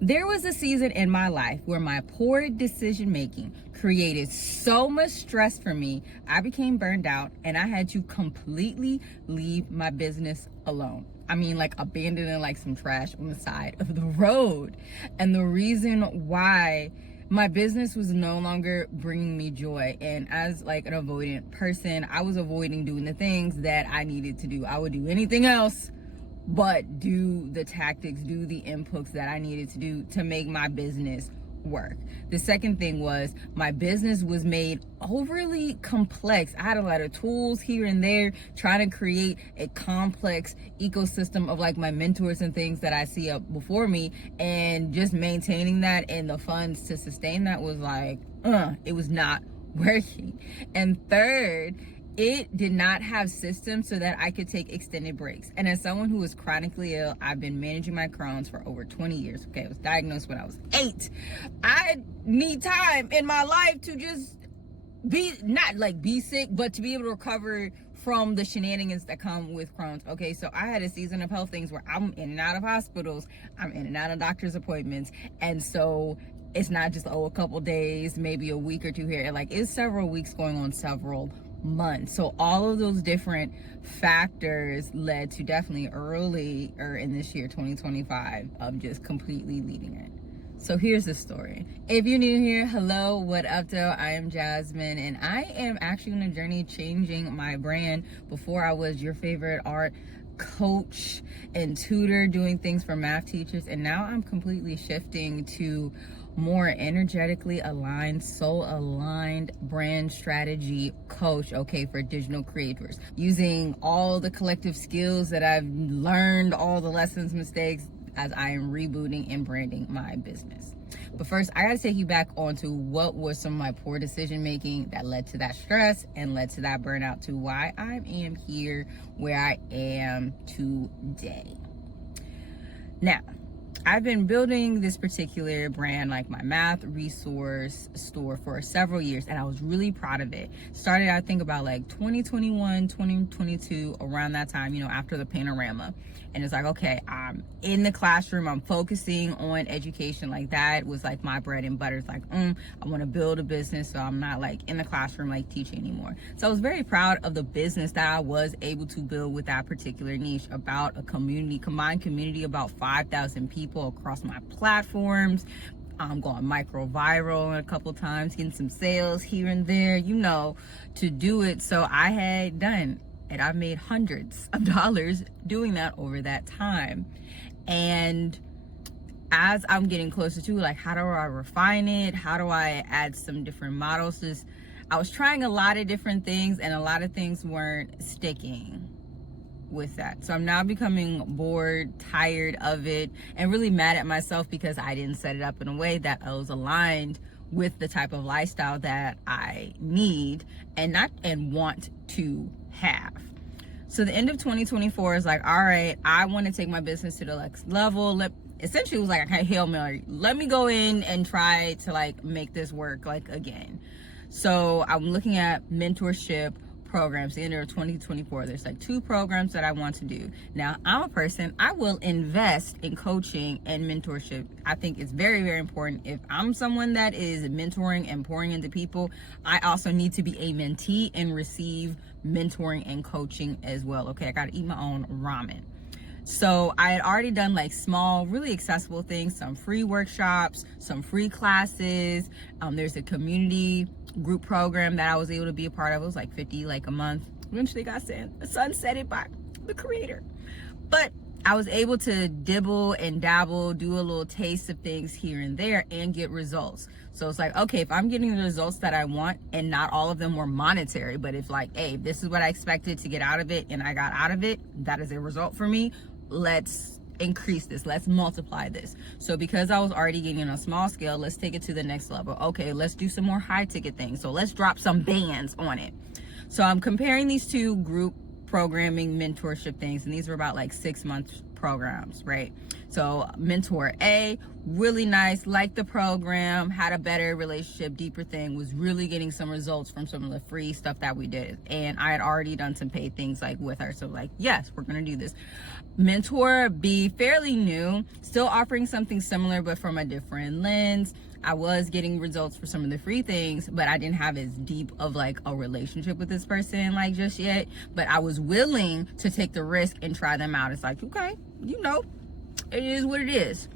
There was a season in my life where my poor decision making created so much stress for me. I became burned out and I had to completely leave my business alone. I mean, like abandoning like some trash on the side of the road. And the reason why my business was no longer bringing me joy, and as like an avoidant person, I was avoiding doing the things that I needed to do. I would do anything else but do the tactics, do the inputs that I needed to do to make my business work. The second thing was my business was made overly complex. I had a lot of tools here and there trying to create a complex ecosystem of like my mentors and things that I see up before me, and just maintaining that and the funds to sustain that was like, it was not working. And third, it did not have systems so that I could take extended breaks. And as someone who is chronically ill, I've been managing my Crohn's for over 20 years. Okay, I was diagnosed when I was 8. I need time in my life to just be sick, but to be able to recover from the shenanigans that come with Crohn's. Okay, so I had a season of health things where I'm in and out of hospitals, I'm in and out of doctor's appointments. And so it's not just, a couple days, maybe a week or two here. Like, it's several weeks going on several months. So all of those different factors led to definitely earlier in this year 2025 of just completely leaving it. So here's the story. If you're new here, hello, what up though? I am Jasmine, and I am actually on a journey changing my brand. Before, I was your favorite art coach and tutor doing things for math teachers, and now I'm completely shifting to more energetically aligned, soul aligned brand strategy coach, okay, for digital creators, using all the collective skills that I've learned, all the lessons, mistakes, as I am rebooting and branding my business. But first, I gotta take you back onto what was some of my poor decision making that led to that stress and led to that burnout, to why I am here where I am today. Now, I've been building this particular brand, like my math resource store, for several years, and I was really proud of it. Started, I think, about like 2021, 2022, around that time, after the panorama. And it's like, okay, I'm in the classroom, I'm focusing on education. Like, that was like my bread and butter. It's like, I want to build a business, so I'm not like in the classroom like teaching anymore. So I was very proud of the business that I was able to build with that particular niche, about a combined community, about 5,000 people across my platforms. I'm going micro viral a couple times, getting some sales here and there, to do it. So I had done, and I've made hundreds of dollars doing that over that time. And as I'm getting closer to, like, how do I refine it? How do I add some different models? I was trying a lot of different things, and a lot of things weren't sticking with that. So I'm now becoming bored, tired of it, and really mad at myself because I didn't set it up in a way that I was aligned with the type of lifestyle that I need and want to have. So the end of 2024 is like, all right, I want to take my business to the next level. Essentially, it was like a kind of Hail Mary. Let me go in and try to like make this work like again. So I'm looking at mentorship programs. The end of 2024, there's like 2 programs that I want to do. Now, I'm a person, I will invest in coaching and mentorship. I think it's very, very important. If I'm someone that is mentoring and pouring into people, I also need to be a mentee and receive mentoring and coaching as well. Okay, I got to eat my own ramen. So I had already done like small, really accessible things, some free workshops, some free classes. There's a community group program that I was able to be a part of. It was like $50 like a month. Eventually got sunsetted by the creator. But I was able to dibble and dabble, do a little taste of things here and there, and get results. So it's like, okay, if I'm getting the results that I want, and not all of them were monetary, but if like, hey, this is what I expected to get out of it and I got out of it, that is a result for me. Let's increase this, let's multiply this. So because I was already getting on a small scale, let's take it to the next level. Okay, let's do some more high ticket things. So let's drop some bands on it. So I'm comparing these 2 group programming mentorship things, and these were about like 6 month programs, right? So mentor A, really nice, liked the program, had a better relationship, deeper thing, was really getting some results from some of the free stuff that we did. And I had already done some paid things like with her. So like, yes, we're going to do this. Mentor B, fairly new, still offering something similar, but from a different lens. I was getting results for some of the free things, but I didn't have as deep of like a relationship with this person like just yet. But I was willing to take the risk and try them out. It's like, okay, you know, it is what it is.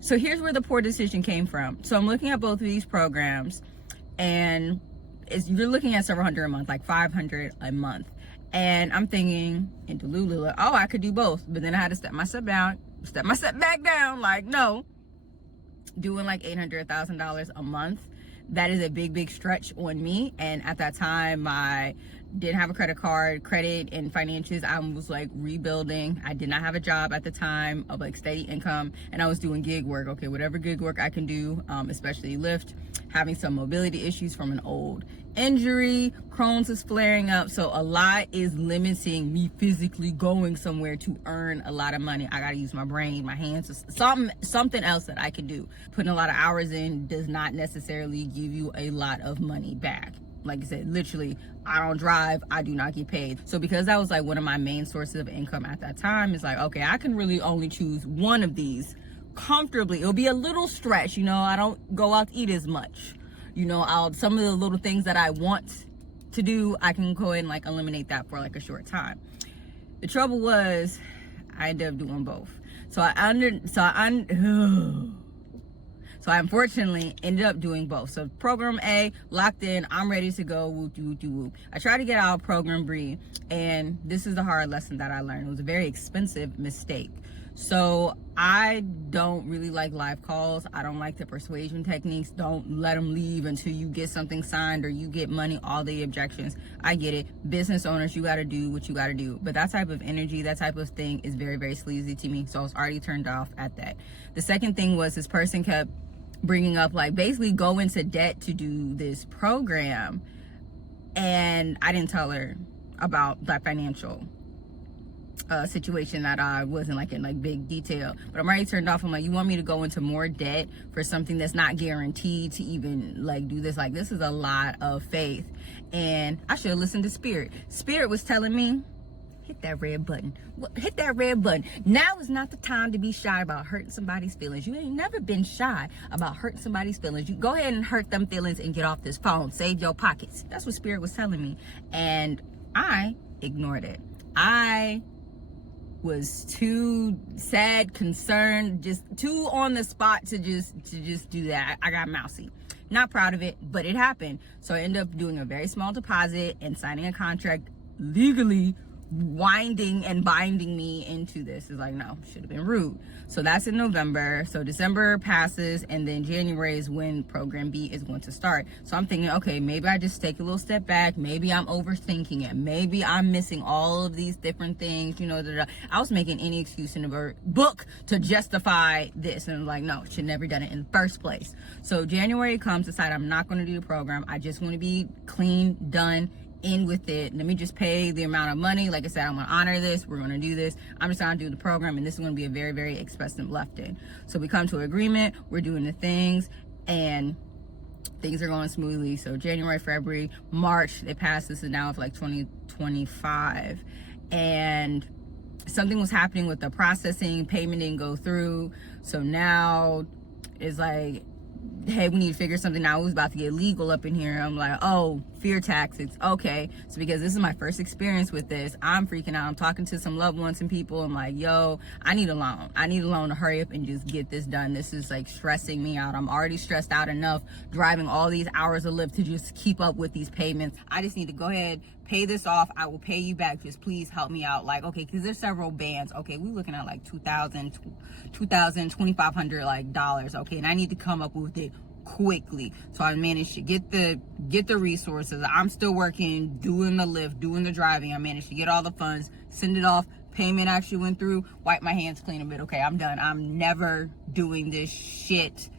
So here's where the poor decision came from. So I'm looking at both of these programs, and you're looking at several hundred a month, like $500 a month. And I'm thinking in Delulu, oh, I could do both. But then I had to step myself back down. Like, no, doing like $800, $1,000 a month, that is a big stretch on me. And at that time, I didn't have a credit and finances. I was like rebuilding. I did not have a job at the time of like steady income, and I was doing gig work. Okay, whatever gig work I can do, especially Lyft, having some mobility issues from an old injury. Crohn's is flaring up, so a lot is limiting me physically going somewhere to earn a lot of money. I gotta use my brain, my hands, something else that I can do. Putting a lot of hours in does not necessarily give you a lot of money back. Like I said, literally, I don't drive, I do not get paid. So because that was like one of my main sources of income at that time, it's like, okay, I can really only choose one of these comfortably. It'll be a little stretch, you know, I don't go out to eat as much. You know, some of the little things that I want to do, I can go ahead and like eliminate that for like a short time. The trouble was, I ended up doing both. So I unfortunately ended up doing both. So program A, locked in, I'm ready to go, whoop. I tried to get out of program B, and this is the hard lesson that I learned. It was a very expensive mistake. So I don't really like live calls. I don't like the persuasion techniques. Don't let them leave until you get something signed or you get money, all the objections. I get it. Business owners, you got to do what you got to do. But that type of energy, that type of thing is very sleazy to me. So I was already turned off at that. The second thing was this person kept bringing up like basically go into debt to do this program. And I didn't tell her about that financial situation that I wasn't like in like big detail, but I'm already turned off. I'm like, you want me to go into more debt for something that's not guaranteed to even like do this? Like, this is a lot of faith. And I should have listened to Spirit was telling me, hit that red button. Now is not the time to be shy about hurting somebody's feelings. You ain't never been shy about hurting somebody's feelings. You go ahead and hurt them feelings and get off this phone. Save your pockets. That's what Spirit was telling me, and I ignored it. I was too sad, concerned, just too on the spot to just do that. I got mousy. Not proud of it, but it happened. So I ended up doing a very small deposit and signing a contract legally, winding and binding me into this. Is like, no, should have been rude. So that's in November. So December passes, and then January is when program B is going to start. So I'm thinking, okay, maybe I just take a little step back. Maybe I'm overthinking it. Maybe I'm missing all of these different things. You know, I was making any excuse in the book to justify this, and I'm like, no, should never done it in the first place. So January comes, decide I'm not going to do the program. I just want to be clean, done, in with it. Let me just pay the amount of money. Like I said, I'm going to honor this. We're going to do this. I'm just going to do the program, and this is going to be a very expensive left-in. So we come to an agreement. We're doing the things, and things are going smoothly. So January, February, March, they passed. This is now for like 2025, and something was happening with the processing. Payment didn't go through. So now it's like, hey, we need to figure something out. I was about to get legal up in here. I'm like, oh, fear tactics. Okay. So because this is my first experience with this, I'm freaking out. I'm talking to some loved ones and people. I'm like, yo, I need a loan. I need a loan to hurry up and just get this done. This is like stressing me out. I'm already stressed out enough driving all these hours of Lyft to just keep up with these payments. I just need to go ahead, pay this off. I will pay you back. Just please help me out. Like, okay, because there's several bands. Okay, we're looking at like $2,000, $2,500 like dollars. Okay, and I need to come up with it quickly. So I managed to get the resources. I'm still working, doing the Lyft, doing the driving. I managed to get all the funds, send it off. Payment actually went through. Wipe my hands clean a bit. Okay, I'm done. I'm never doing this shit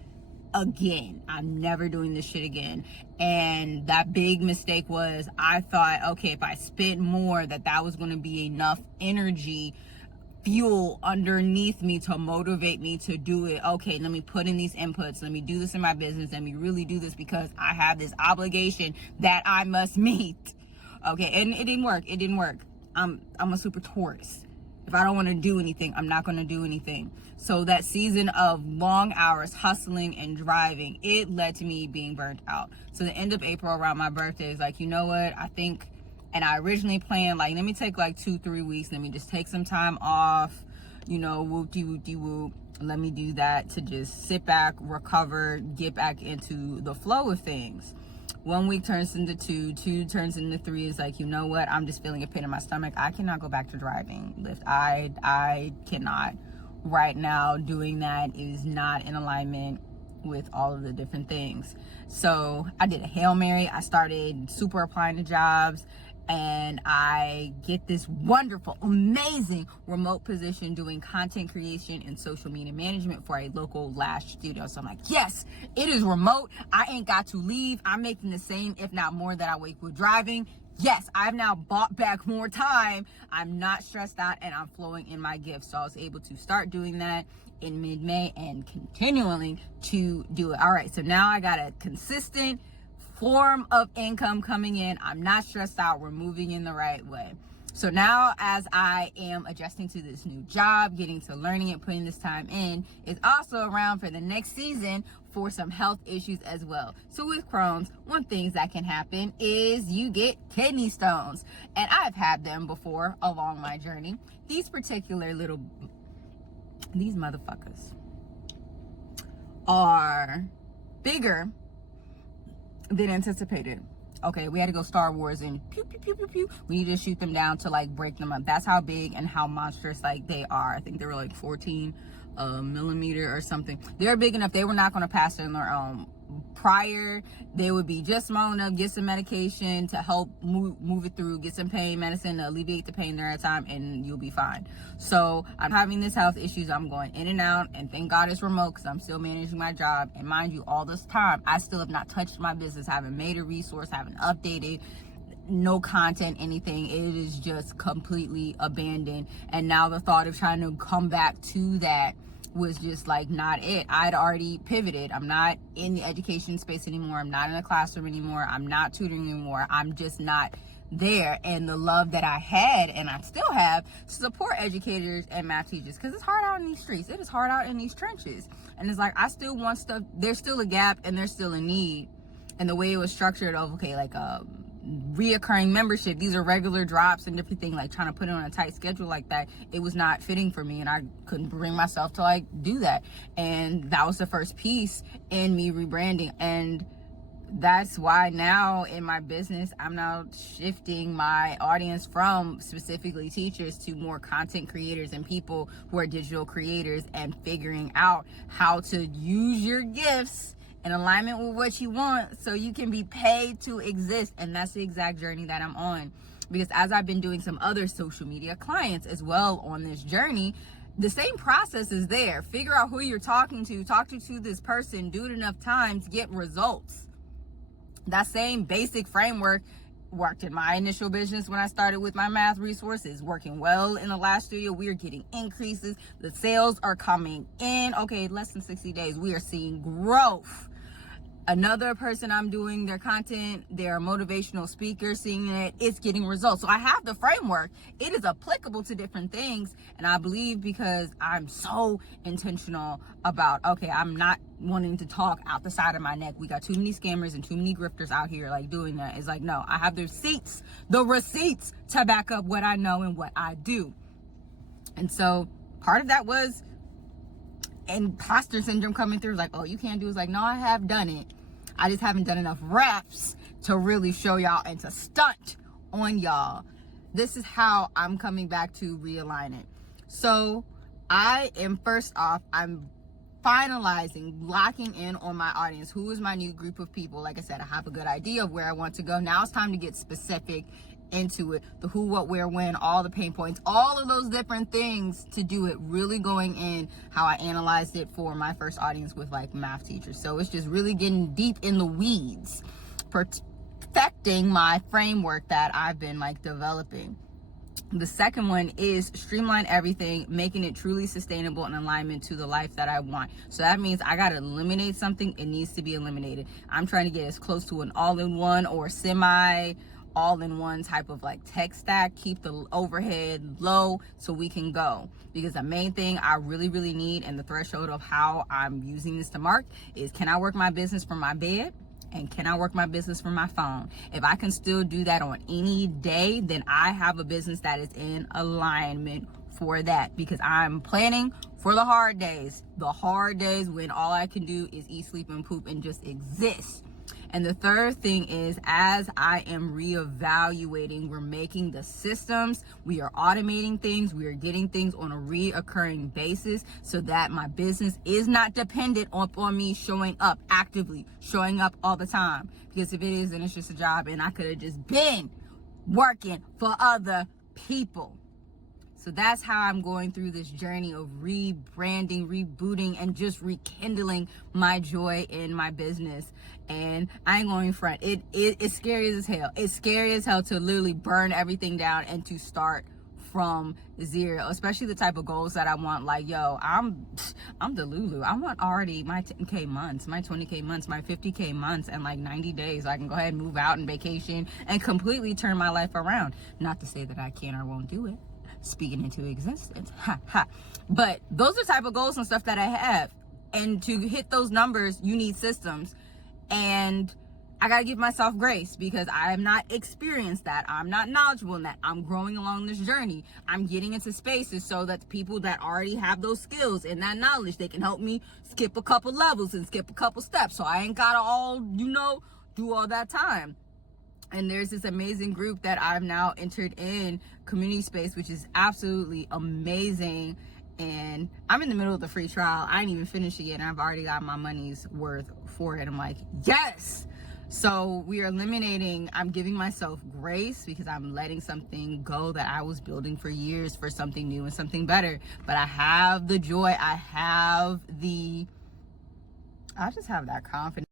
again. I'm never doing this shit again. And that big mistake was, I thought, okay, if I spent more, that was going to be enough energy fuel underneath me to motivate me to do it. Okay, let me put in these inputs. Let me do this in my business. Let me really do this because I have this obligation that I must meet. Okay, and it didn't work. It didn't work. I'm a super Taurus. If I don't want to do anything, I'm not going to do anything. So that season of long hours, hustling and driving, it led to me being burnt out. So the end of April around my birthday is like, you know what? I think, and I originally planned, like, let me take like 2-3 weeks. Let me just take some time off, you know, whoop-de-whoop-de-whoop. Let me do that to just sit back, recover, get back into the flow of things. 1 week turns into 2 turns into 3. It's like, you know what? I'm just feeling a pit in my stomach. I cannot go back to driving Lyft. I cannot. Right now, doing that is not in alignment with all of the different things. So I did a Hail Mary. I started super applying to jobs, and I get this wonderful, amazing remote position doing content creation and social media management for a local lash studio. So I'm like, yes, it is remote. I ain't got to leave. I'm making the same, if not more, that I make with driving. Yes, I've now bought back more time. I'm not stressed out, and I'm flowing in my gifts. So I was able to start doing that in mid-May and continuing to do it. All right, so now I got a consistent form of income coming in. I'm not stressed out. We're moving in the right way. So now, as I am adjusting to this new job, getting to learning it, putting this time in, is also around for the next season for some health issues as well. So with Crohn's, one thing that can happen is you get kidney stones. And I've had them before along my journey. These motherfuckers are bigger than anticipated. Okay, we had to go Star Wars and pew pew pew pew pew. We need to shoot them down to like break them up. That's how big and how monstrous like they are. I think they were like 14 millimeter or something. They're big enough. They were not going to pass on their own. Prior, they would be just small enough, get some medication to help move it through, get some pain medicine to alleviate the pain during that time, and you'll be fine. So I'm having this health issues. I'm going in and out, and thank God it's remote because I'm still managing my job. And mind you, all this time, I still have not touched my business, haven't made a resource, haven't updated, no content, anything. It is just completely abandoned. And now the thought of trying to come back to that was just like not it. I'd already pivoted. I'm not in the education space anymore. I'm not in a classroom anymore. I'm not tutoring anymore. I'm just not there. And the love that I had, and I still have, to support educators and math teachers, because it's hard out in these streets. It is hard out in these trenches. And it's like, I still want stuff. There's still a gap and there's still a need. And the way it was structured of, okay, like reoccurring membership, these are regular drops and different things, like trying to put it on a tight schedule like that, it was not fitting for me, and I couldn't bring myself to like do that. And that was the first piece in me rebranding. And that's why now in my business, I'm now shifting my audience from specifically teachers to more content creators and people who are digital creators, and figuring out how to use your gifts in alignment with what you want so you can be paid to exist. And that's the exact journey that I'm on, because as I've been doing some other social media clients as well on this journey, the same process is there. Figure out who you're talking to, talk to this person, do it enough times, get results. That same basic framework worked in my initial business when I started with my math resources, working well in the last studio. We are getting increases. The sales are coming in. Okay, less than 60 days, we are seeing growth. Another person I'm doing their content, they're a motivational speaker, seeing it, it's getting results. So I have the framework. It is applicable to different things. And I believe, because I'm so intentional about, okay, I'm not wanting to talk out the side of my neck. We got too many scammers and too many grifters out here like doing that. It's like, no, I have the receipts to back up what I know and what I do. And so part of that was imposter syndrome coming through, like, oh, you can't do it. It's like, no, I have done it. I just haven't done enough reps to really show y'all and to stunt on y'all. This is how I'm coming back to Realigning. So I am, first off, I'm finalizing, locking in on my audience. Who is my new group of people? Like I said, I have a good idea of where I want to go. Now it's time to get specific into it. The who, what, where, when, all the pain points, all of those different things to do it. Really going in how I analyzed it for my first audience with like math teachers. So it's just really getting deep in the weeds, perfecting my framework that I've been like developing. The second one is streamline everything, making it truly sustainable and alignment to the life that I want. So that means I got to eliminate something. It needs to be eliminated. I'm trying to get as close to an all-in-one or semi all-in-one type of like tech stack, keep the overhead low so we can go. Because the main thing I really need, and the threshold of how I'm using this to mark, is can I work my business from my bed? And can I work my business from my phone? If I can still do that on any day, then I have a business that is in alignment for that, because I'm planning for the hard days when all I can do is eat, sleep, and poop and just exist. And the third thing is, as I am reevaluating, we're making the systems, we are automating things, we are getting things on a reoccurring basis so that my business is not dependent on me showing up actively, showing up all the time. Because if it is, then it's just a job and I could have just been working for other people. So that's how I'm going through this journey of rebranding, rebooting, and just rekindling my joy in my business. And I ain't going in front. It's scary as hell. It's scary as hell to literally burn everything down and to start from zero, especially the type of goals that I want. Like, yo, I'm the Lulu. I want already my 10K months, my 20K months, my 50K months, and like 90 days. So I can go ahead and move out and vacation and completely turn my life around. Not to say that I can or won't do it. Speaking into existence. But those are type of goals and stuff that I have. And to hit those numbers, you need systems. And I got to give myself grace because I have not experienced that. I'm not knowledgeable in that. I'm growing along this journey. I'm getting into spaces so that the people that already have those skills and that knowledge, they can help me skip a couple levels and skip a couple steps. So I ain't got to all, do all that time. And there's this amazing group that I've now entered in, community space, which is absolutely amazing. And I'm in the middle of the free trial. I ain't even finished it yet, and I've already got my money's worth for it. I'm like, yes! So we are eliminating, I'm giving myself grace because I'm letting something go that I was building for years for something new and something better. But I have the joy, I just have that confidence.